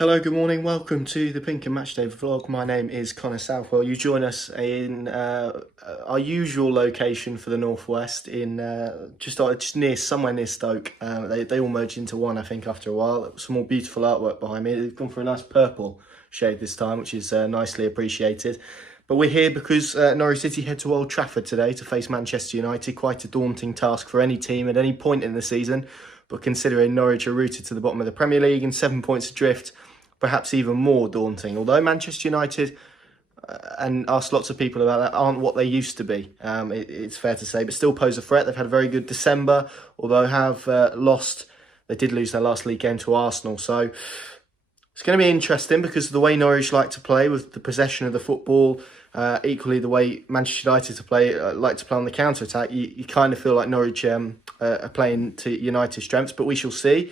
Hello, good morning. Welcome to the PinkUn Matchday vlog. My name is Connor Southwell. You join us in our usual location for the Northwest in just near somewhere near Stoke. They all merged into one, I think, after a while. Some more beautiful artwork behind me. They've gone for a nice purple shade this time, which is nicely appreciated. But we're here because Norwich City head to Old Trafford today to face Manchester United. Quite a daunting task for any team at any point in the season. But considering Norwich are rooted to the bottom of the Premier League and 7 points adrift, perhaps even more daunting. Although Manchester United, and asked lots of people about that, aren't what they used to be, it's fair to say, but still pose a threat. They've had a very good December, although have they did lose their last league game to Arsenal. So it's going to be interesting because of the way Norwich like to play with the possession of the football, equally the way Manchester United like to play on the counter-attack. You kind of feel like Norwich are playing to United's strengths, but we shall see.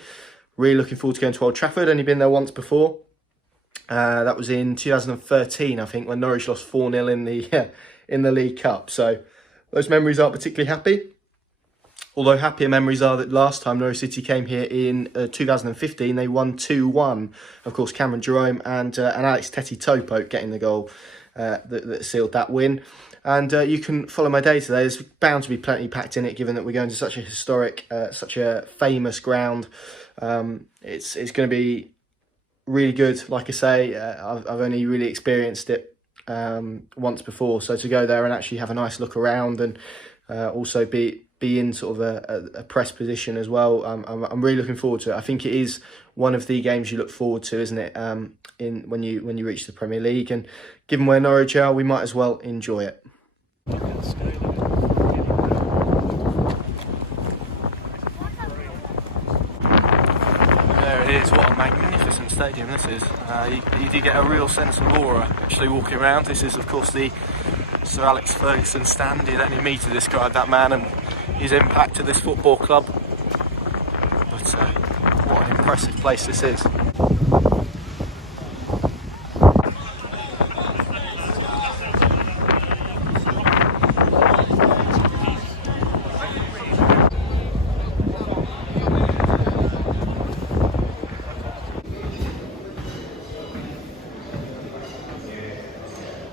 Really looking forward to going to Old Trafford. Only been there once before. That was in 2013, I think, when Norwich lost 4-0 in the League Cup. So those memories aren't particularly happy. Although happier memories are that last time Norwich City came here in 2015, they won 2-1. Of course, Cameron Jerome and Alex Teti-Topo getting the goal that sealed that win. And you can follow my day today. There's bound to be plenty packed in it, given that we're going to such a historic, such a famous ground. It's going to be really good. Like I say, I've only really experienced it once before. So to go there and actually have a nice look around and also be in sort of a press position as well, I'm really looking forward to it. I think it is one of the games you look forward to, isn't it? When you reach the Premier League, and given where Norwich are, we might as well enjoy it. There it is. What a magnificent stadium this is. You do get a real sense of aura actually walking around. This is, of course, the Sir Alex Ferguson stand. You'd only me to describe that man and his impact to this football club. But what an impressive place this is.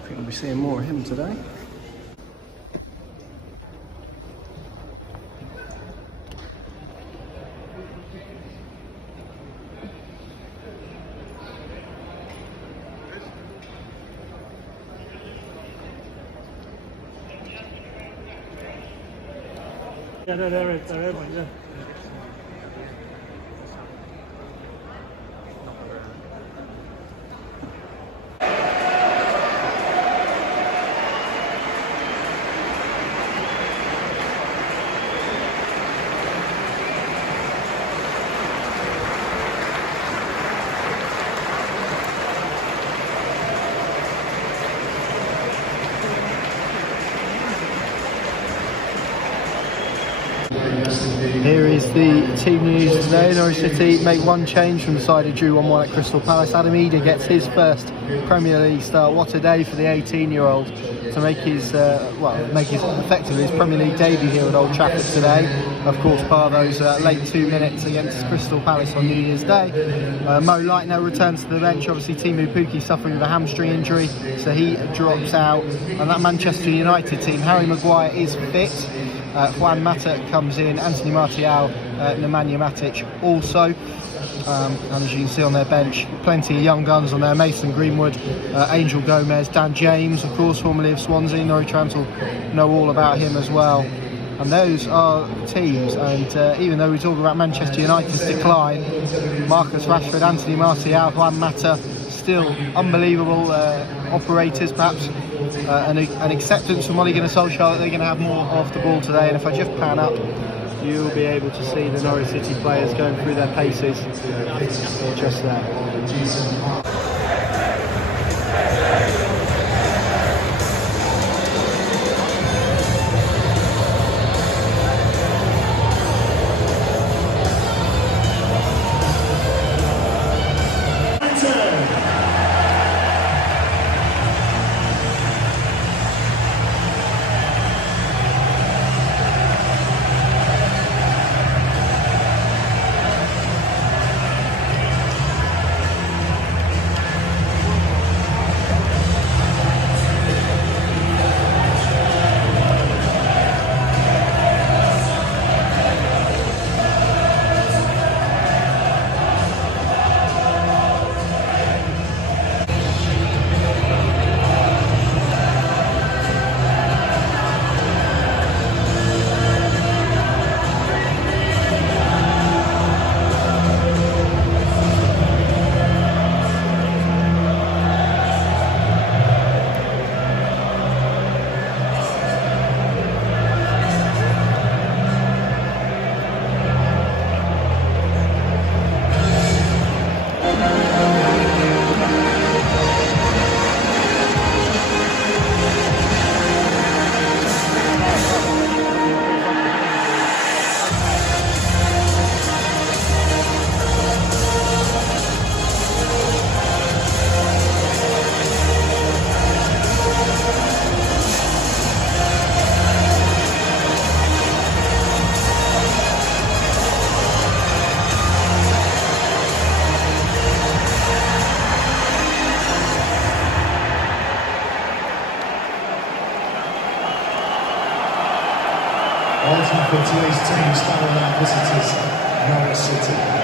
We'll be seeing more of him today. Yeah, no, there is one, yeah. Here is the team news today. Norwich City make one change from the side who drew 1-1 at Crystal Palace. Adam Eder gets his first Premier League start. What a day for the 18-year-old to make his effectively his Premier League debut here at Old Trafford today. Of course, bar those late 2 minutes against Crystal Palace on New Year's Day. Mo Light now returns to the bench. Obviously, Timu Pukki suffering with a hamstring injury, so he drops out. And that Manchester United team, Harry Maguire is fit. Juan Mata comes in, Anthony Martial, Nemanja Matic also. And as you can see on their bench, plenty of young guns on there. Mason Greenwood, Angel Gomez, Dan James, of course, formerly of Swansea. Norwich fans will know all about him as well. And those are teams, and even though we talk about Manchester United's decline, Marcus Rashford, Anthony Martial, Juan Mata, still unbelievable operators, perhaps an acceptance from Ole Gunnar Solskjaer that they're going to have more of the ball today. And if I just pan up, you'll be able to see the Norwich City players going through their paces just there. today's team, starting our visitors, Norwich City.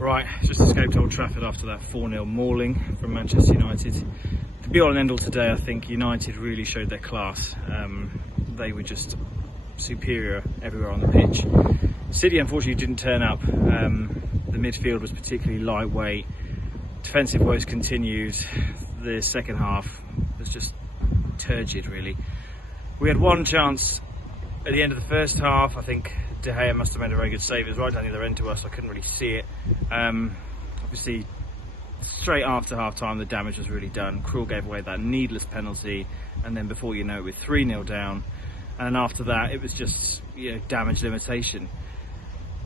Right, just escaped Old Trafford after that 4-0 mauling from Manchester United. To be all and end all today, I think United really showed their class. They were just superior everywhere on the pitch. City unfortunately didn't turn up. The midfield was particularly lightweight. Defensive woes continued. The second half was just turgid, really. We had one chance at the end of the first half. I think De Gea must have made a very good save. It was right down the other end to us. I couldn't really see it. Obviously, straight after half time, the damage was really done. Krul gave away that needless penalty, and then before you know it, we're 3-0 down. And after that, it was just, damage limitation.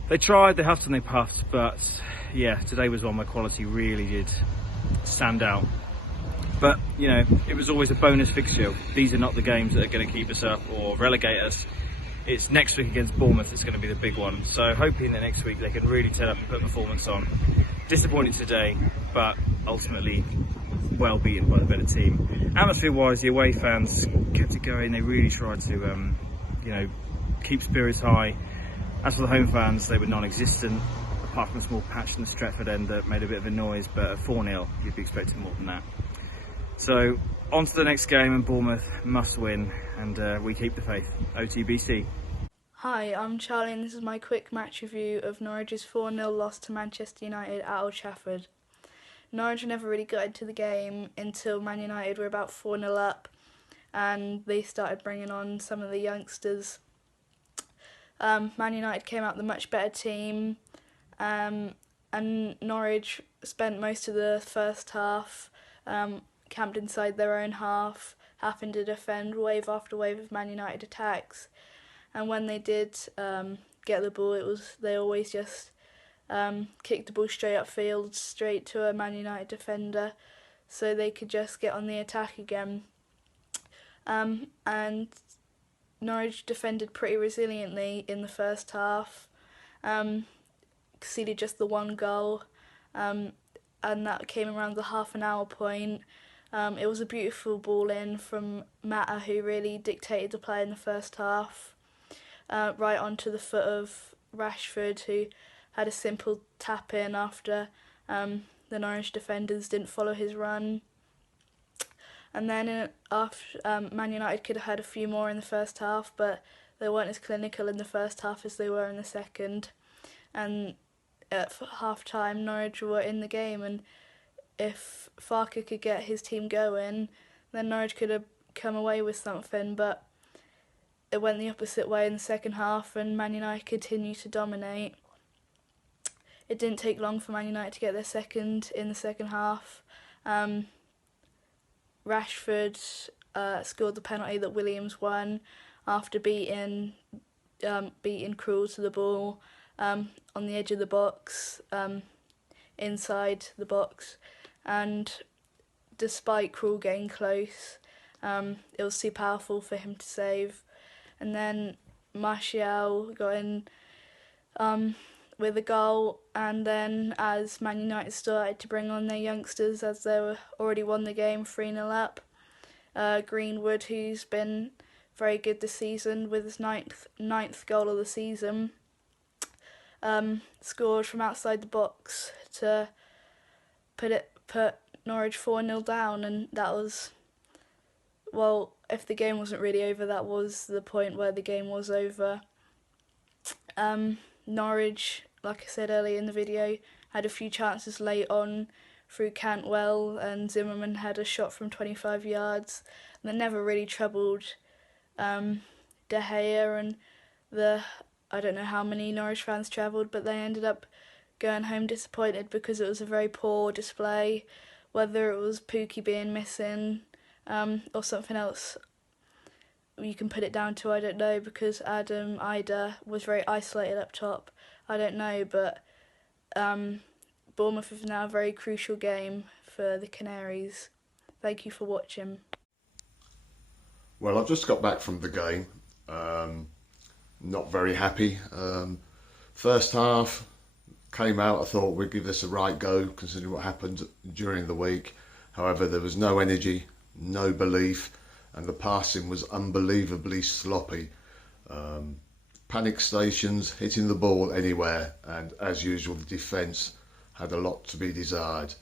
They tried, they huffed and they puffed, but yeah, today was one where quality really did stand out. But, it was always a bonus fixture. These are not the games that are going to keep us up or relegate us. It's next week against Bournemouth that's going to be the big one. So hoping that next week they can really turn up and put performance on. Disappointed today, but ultimately well beaten by the better team. Atmosphere-wise, the away fans kept it going. They really tried to, keep spirits high. As for the home fans, they were non-existent, apart from a small patch in the Stretford end that made a bit of a noise. But at 4-0, you'd be expecting more than that. So on to the next game, and Bournemouth must win, and we keep the faith. OTBC. Hi, I'm Charlie and this is my quick match review of Norwich's 4-0 loss to Manchester United at Old Trafford. Norwich never really got into the game until Man United were about 4-0 up and they started bringing on some of the youngsters. Man United came out the much better team, and Norwich spent most of the first half camped inside their own half, having to defend wave after wave of Man United attacks. And when they did get the ball, they always just kicked the ball straight upfield, straight to a Man United defender, so they could just get on the attack again. And Norwich defended pretty resiliently in the first half, conceded just the one goal, and that came around the half an hour point. It was a beautiful ball in from Mata, who really dictated the play in the first half, right onto the foot of Rashford, who had a simple tap in after the Norwich defenders didn't follow his run. And then after Man United could have had a few more in the first half, but they weren't as clinical in the first half as they were in the second. And at half time, Norwich were in the game, and if Farke could get his team going, then Norwich could have come away with something, but it went the opposite way in the second half and Man United continued to dominate. It didn't take long for Man United to get their second in the second half. Rashford scored the penalty that Williams won after beating Krul to the ball on the edge of the box, inside the box, and despite Krul getting close, it was too powerful for him to save. And then Martial got in with a goal, and then as Man United started to bring on their youngsters, as they were already won the game 3-0 up, Greenwood, who's been very good this season with his ninth goal of the season, scored from outside the box to put Norwich 4-0 down, and that was, well, if the game wasn't really over, that was the point where the game was over. Norwich, like I said earlier in the video, had a few chances late on through Cantwell, and Zimmerman had a shot from 25 yards. And they never really troubled De Gea, and I don't know how many Norwich fans travelled, but they ended up going home disappointed because it was a very poor display, whether it was Pookie being missing or something else you can put it down to, I don't know, because Adam Ida was very isolated up top. I don't know, but Bournemouth is now a very crucial game for the Canaries. Thank you for watching. Well, I've just got back from the game. Not very happy. First half, came out, I thought we'd give this a right go considering what happened during the week. However, there was no energy, no belief, and the passing was unbelievably sloppy. Panic stations, hitting the ball anywhere, and as usual the defence had a lot to be desired.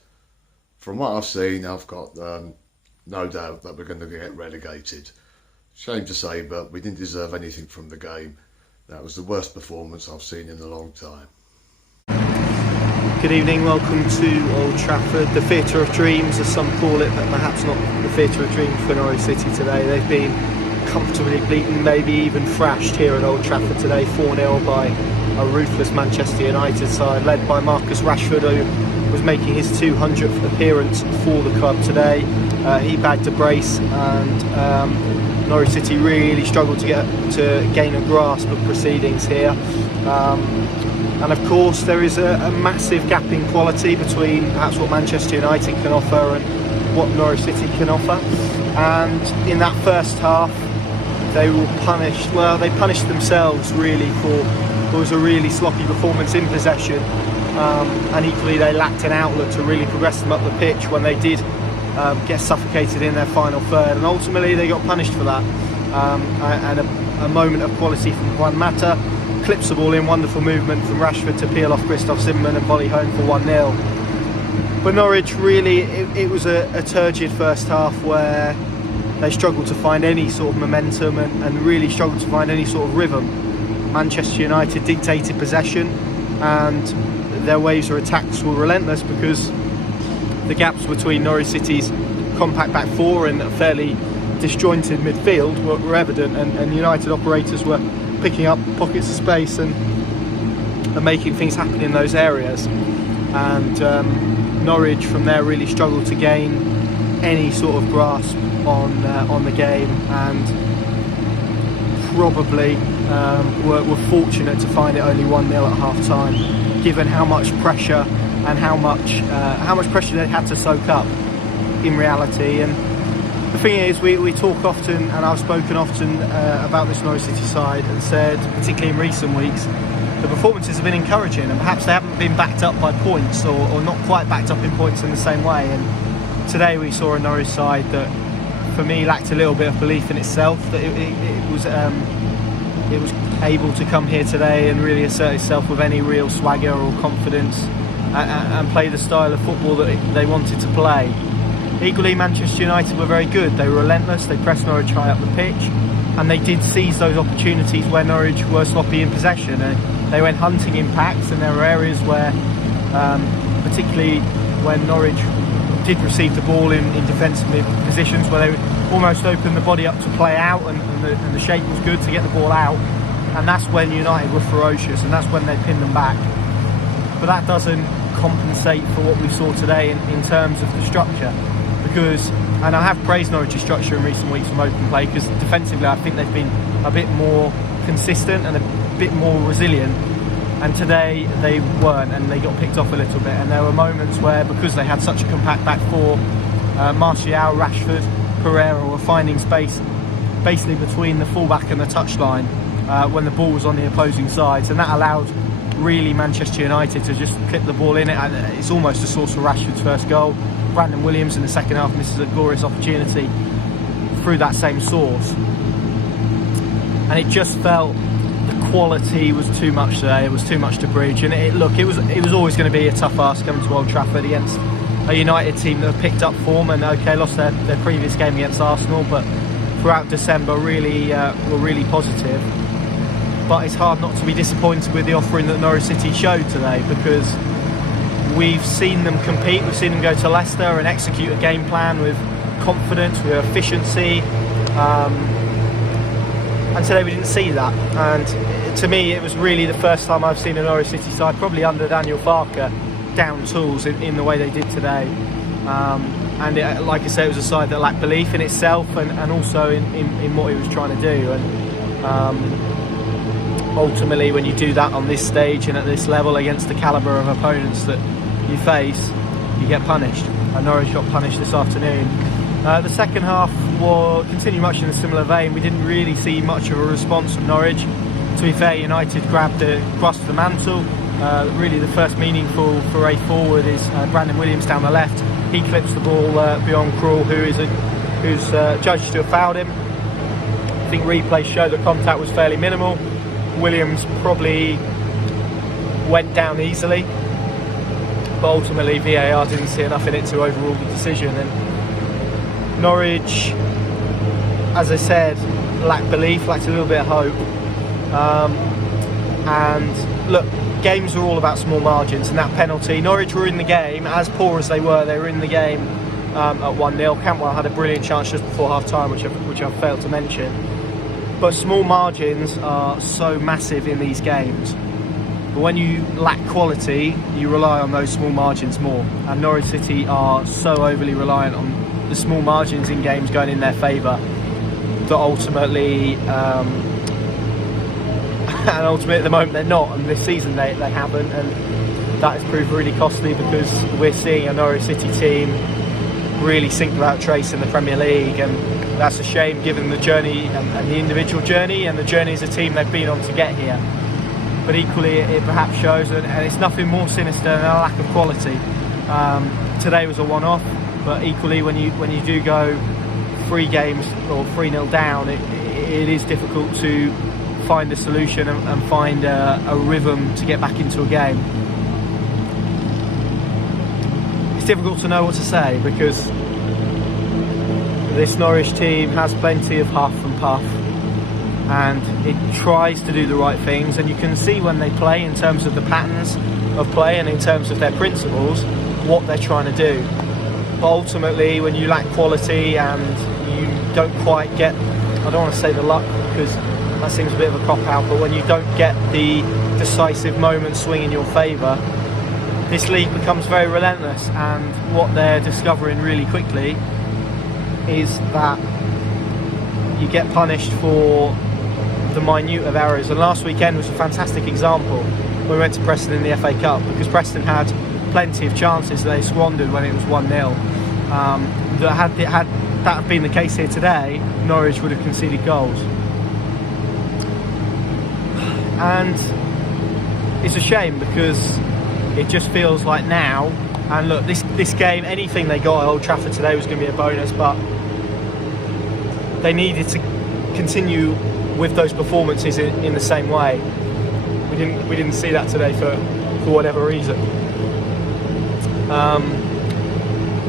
From what I've seen, I've got no doubt that we're going to get relegated. Shame to say, but we didn't deserve anything from the game. That was the worst performance I've seen in a long time. Good evening, welcome to Old Trafford, the Theatre of Dreams as some call it, but perhaps not the Theatre of Dreams for Norwich City today. They've been comfortably beaten, maybe even thrashed here at Old Trafford today, 4-0 by a ruthless Manchester United side led by Marcus Rashford, who was making his 200th appearance for the club today. He bagged a brace, and Norwich City really struggled to gain a grasp of proceedings here. And of course there is a massive gap in quality between perhaps what Manchester United can offer and what Norwich City can offer. And in that first half they were punished, well, they punished themselves really for what was a really sloppy performance in possession, and equally they lacked an outlet to really progress them up the pitch when they did get suffocated in their final third, and ultimately they got punished for that. And a moment of quality from Juan Mata, clips the ball in, wonderful movement from Rashford to peel off Christoph Zimmerman and volley home for 1-0. But Norwich really, it was a turgid first half where they struggled to find any sort of momentum and really struggled to find any sort of rhythm. Manchester United dictated possession, and their waves of attacks were relentless because the gaps between Norwich City's compact back four and a fairly disjointed midfield were evident, and United operators were picking up pockets of space and making things happen in those areas. And Norwich from there really struggled to gain any sort of grasp on the game, and probably were fortunate to find it only 1-0 at half time, given how much pressure and how much pressure they had to soak up in reality. And the thing is, we talk often, and I've spoken often about this Norwich City side and said, particularly in recent weeks, the performances have been encouraging, and perhaps they haven't been backed up by points, or not quite backed up in points in the same way. And today we saw a Norwich side that, for me, lacked a little bit of belief in itself, that it was able to come here today and really assert itself with any real swagger or confidence, and play the style of football that they wanted to play. Equally, Manchester United were very good. They were relentless, they pressed Norwich high up the pitch, and they did seize those opportunities where Norwich were sloppy in possession. They went hunting in packs, and there were areas where, particularly when Norwich did receive the ball in defensive positions, where they would almost open the body up to play out, and the shape was good to get the ball out, and that's when United were ferocious, and that's when they pinned them back. But that doesn't compensate for what we saw today in terms of the structure, because, and I have praised Norwich's structure in recent weeks from open play, because defensively I think they've been a bit more consistent and a bit more resilient, and today they weren't, and they got picked off a little bit. And there were moments where, because they had such a compact back four, Martial, Rashford, Pereira were finding space basically between the fullback and the touchline, when the ball was on the opposing sides, and that allowed really Manchester United to just clip the ball in it. It's almost a source for Rashford's first goal. Brandon Williams in the second half misses a glorious opportunity through that same source, and it just felt the quality was too much today. It was too much to bridge, and it was always going to be a tough ask coming to Old Trafford against a United team that have picked up form and lost their previous game against Arsenal, but throughout December really were really positive. But it's hard not to be disappointed with the offering that Norwich City showed today, because we've seen them compete, we've seen them go to Leicester and execute a game plan with confidence, with efficiency, and today we didn't see that. And to me, it was really the first time I've seen a Norwich City side, probably under Daniel Farke, down tools in the way they did today. Like I say, it was a side that lacked belief in itself and also in what he was trying to do. And ultimately, when you do that on this stage and at this level against the calibre of opponents that you face, you get punished. And Norwich got punished this afternoon. The second half will continue much in a similar vein. We didn't really see much of a response from Norwich. To be fair, United grasped the mantle. Really the first meaningful foray forward is Brandon Williams down the left. He clips the ball beyond Krul, who's judged to have fouled him. I think replays show that contact was fairly minimal. Williams probably went down easily, but ultimately VAR didn't see enough in it to overrule the decision. And Norwich, as I said, lacked belief, lacked a little bit of hope. And look, games are all about small margins, and that penalty, Norwich were in the game, as poor as they were in the game at 1-0. Cantwell had a brilliant chance just before half-time, which I've failed to mention. But small margins are so massive in these games. But when you lack quality, you rely on those small margins more. And Norwich City are so overly reliant on the small margins in games going in their favour that ultimately... and ultimately at the moment they're not, and this season they haven't, and that has proved really costly, because we're seeing a Norwich City team really sink without trace in the Premier League, and that's a shame given the journey and the individual journey and the journey as a team they've been on to get here. But equally it perhaps shows, and it's nothing more sinister than a lack of quality. Today was a one-off, but equally when you do go 3 games or 3-0 down, it is difficult to find a solution and find a rhythm to get back into a game. It's difficult to know what to say, because this Norwich team has plenty of huff and puff, and it tries to do the right things, and you can see when they play, in terms of the patterns of play and in terms of their principles, what they're trying to do. But ultimately, when you lack quality and you don't quite get, I don't want to say the luck, because that seems a bit of a cop-out, but when you don't get the decisive moment swing in your favour, this league becomes very relentless. And what they're discovering really quickly is that you get punished for the minute of errors. And last weekend was a fantastic example when we went to Preston in the FA Cup, because Preston had plenty of chances that they squandered when it was 1-0. Had that been the case here today, Norwich would have conceded goals. And it's a shame, because it just feels like now, and look, this game, anything they got at Old Trafford today was going to be a bonus, but they needed to continue with those performances in the same way. We didn't see that today for whatever reason.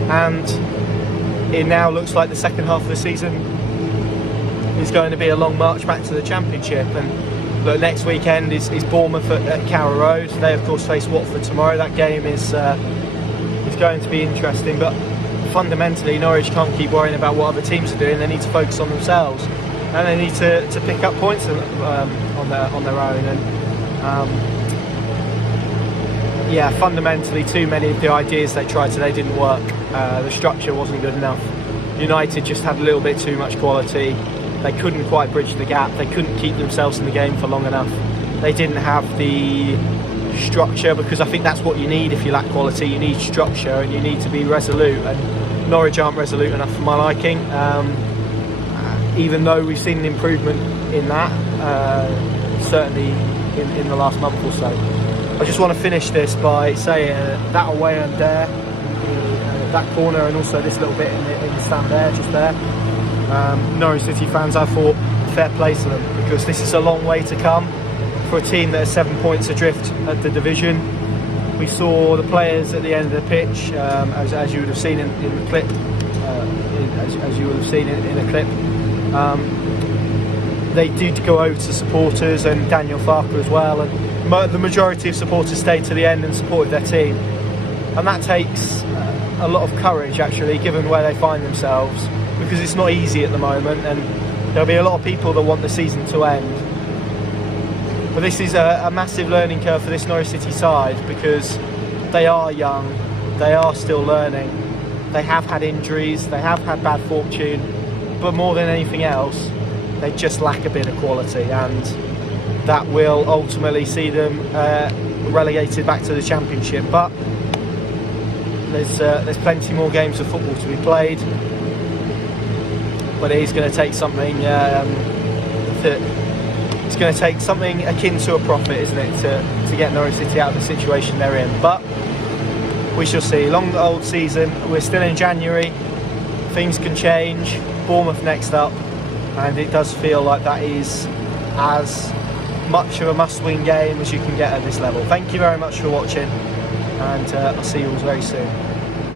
And it now looks like the second half of the season is going to be a long march back to the Championship. And look, next weekend is Bournemouth at Carrow Road. They of course face Watford tomorrow. That game is going to be interesting, but fundamentally Norwich can't keep worrying about what other teams are doing. They need to focus on themselves, and they need to pick up points on their own. And yeah, fundamentally too many of the ideas they tried today didn't work. The structure wasn't good enough. United just had a little bit too much quality. They couldn't quite bridge the gap. They couldn't keep themselves in the game for long enough. They didn't have the structure, because I think that's what you need if you lack quality. You need structure, and you need to be resolute, and Norwich aren't resolute enough for my liking. Even though we've seen an improvement in that, certainly in the last month or so. I just want to finish this by saying that away end there, that corner, and also this little bit in the stand there, just there. Norwich City fans, I thought fair play to them, because this is a long way to come for a team that is 7 points adrift at the division. We saw the players at the end of the pitch, as you would have seen in the clip, as you would have seen in a clip. They did go over to supporters and Daniel Farker as well, and the majority of supporters stayed to the end and supported their team. And that takes a lot of courage, actually, given where they find themselves, because it's not easy at the moment, and there'll be a lot of people that want the season to end. But this is a massive learning curve for this Norwich City side, because they are young, they are still learning, they have had injuries, they have had bad fortune, but more than anything else, they just lack a bit of quality, and that will ultimately see them relegated back to the Championship. But there's plenty more games of football to be played, but it is going to take something it's going to take something akin to a profit, isn't it, to get Norwich City out of the situation they're in. But we shall see. Long old season, we're still in January, things can change. Bournemouth next up, and it does feel like that is as much of a must-win game as you can get at this level. Thank you very much for watching, and I'll see you all very soon.